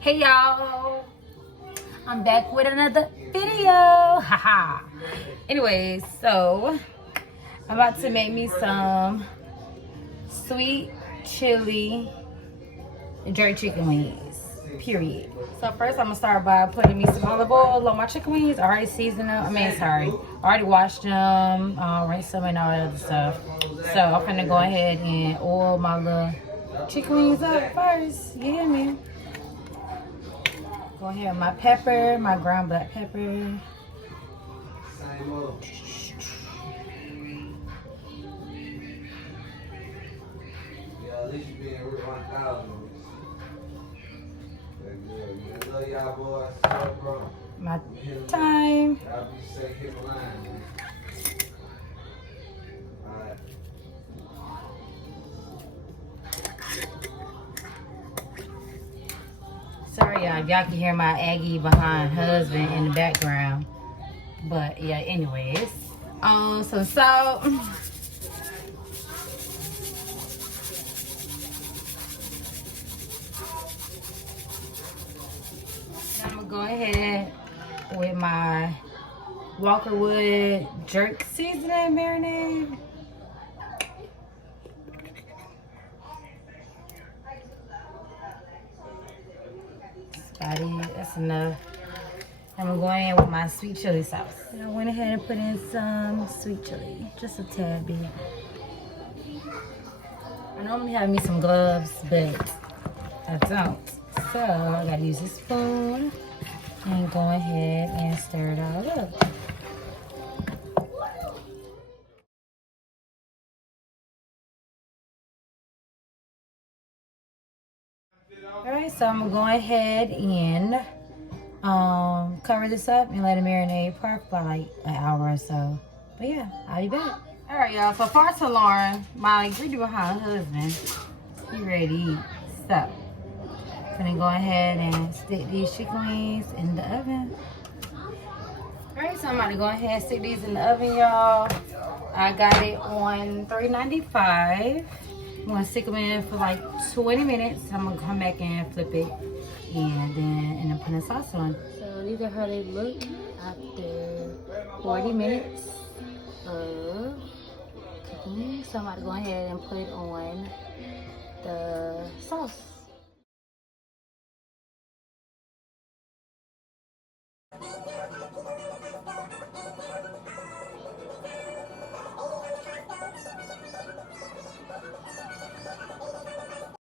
Hey y'all, I'm back with another video. Haha. Anyways, so I'm about to make me some sweet chili jerk chicken wings. Period. So first I'm gonna start by putting me some olive oil on my chicken wings. I already seasoned them. I already washed them, rinsed them and all that other stuff. So I'm gonna go ahead and oil my little chicken wings up first. You hear me? Go ahead with my pepper, my ground black pepper. My thyme. Sorry y'all, y'all can hear my Aggie behind husband in the background. But yeah, anyways. Some salt. I'm gonna go ahead with my Walker Wood jerk seasoning marinade. That's enough. I'm gonna go in with my sweet chili sauce. I went ahead and put in some sweet chili, just a tad bit. I normally have me some gloves, but I don't. So I gotta use a spoon and go ahead and stir it all up. Alright, so I'm gonna go ahead and cover this up and let it marinate for like an hour or so. But yeah, I'll be back. Alright y'all, so far to Lauren, my greedy behind husband, he ready to eat. So I'm gonna go ahead and stick these chicken wings in the oven. Alright, so I'm about to go ahead and stick these in the oven, y'all. I got it on 395. I'm gonna stick them in for like 20 minutes. I'm gonna come back and flip it and then put the sauce on. So these are how they look after 40 minutes of cooking. So I'm about to go ahead and put on the sauce.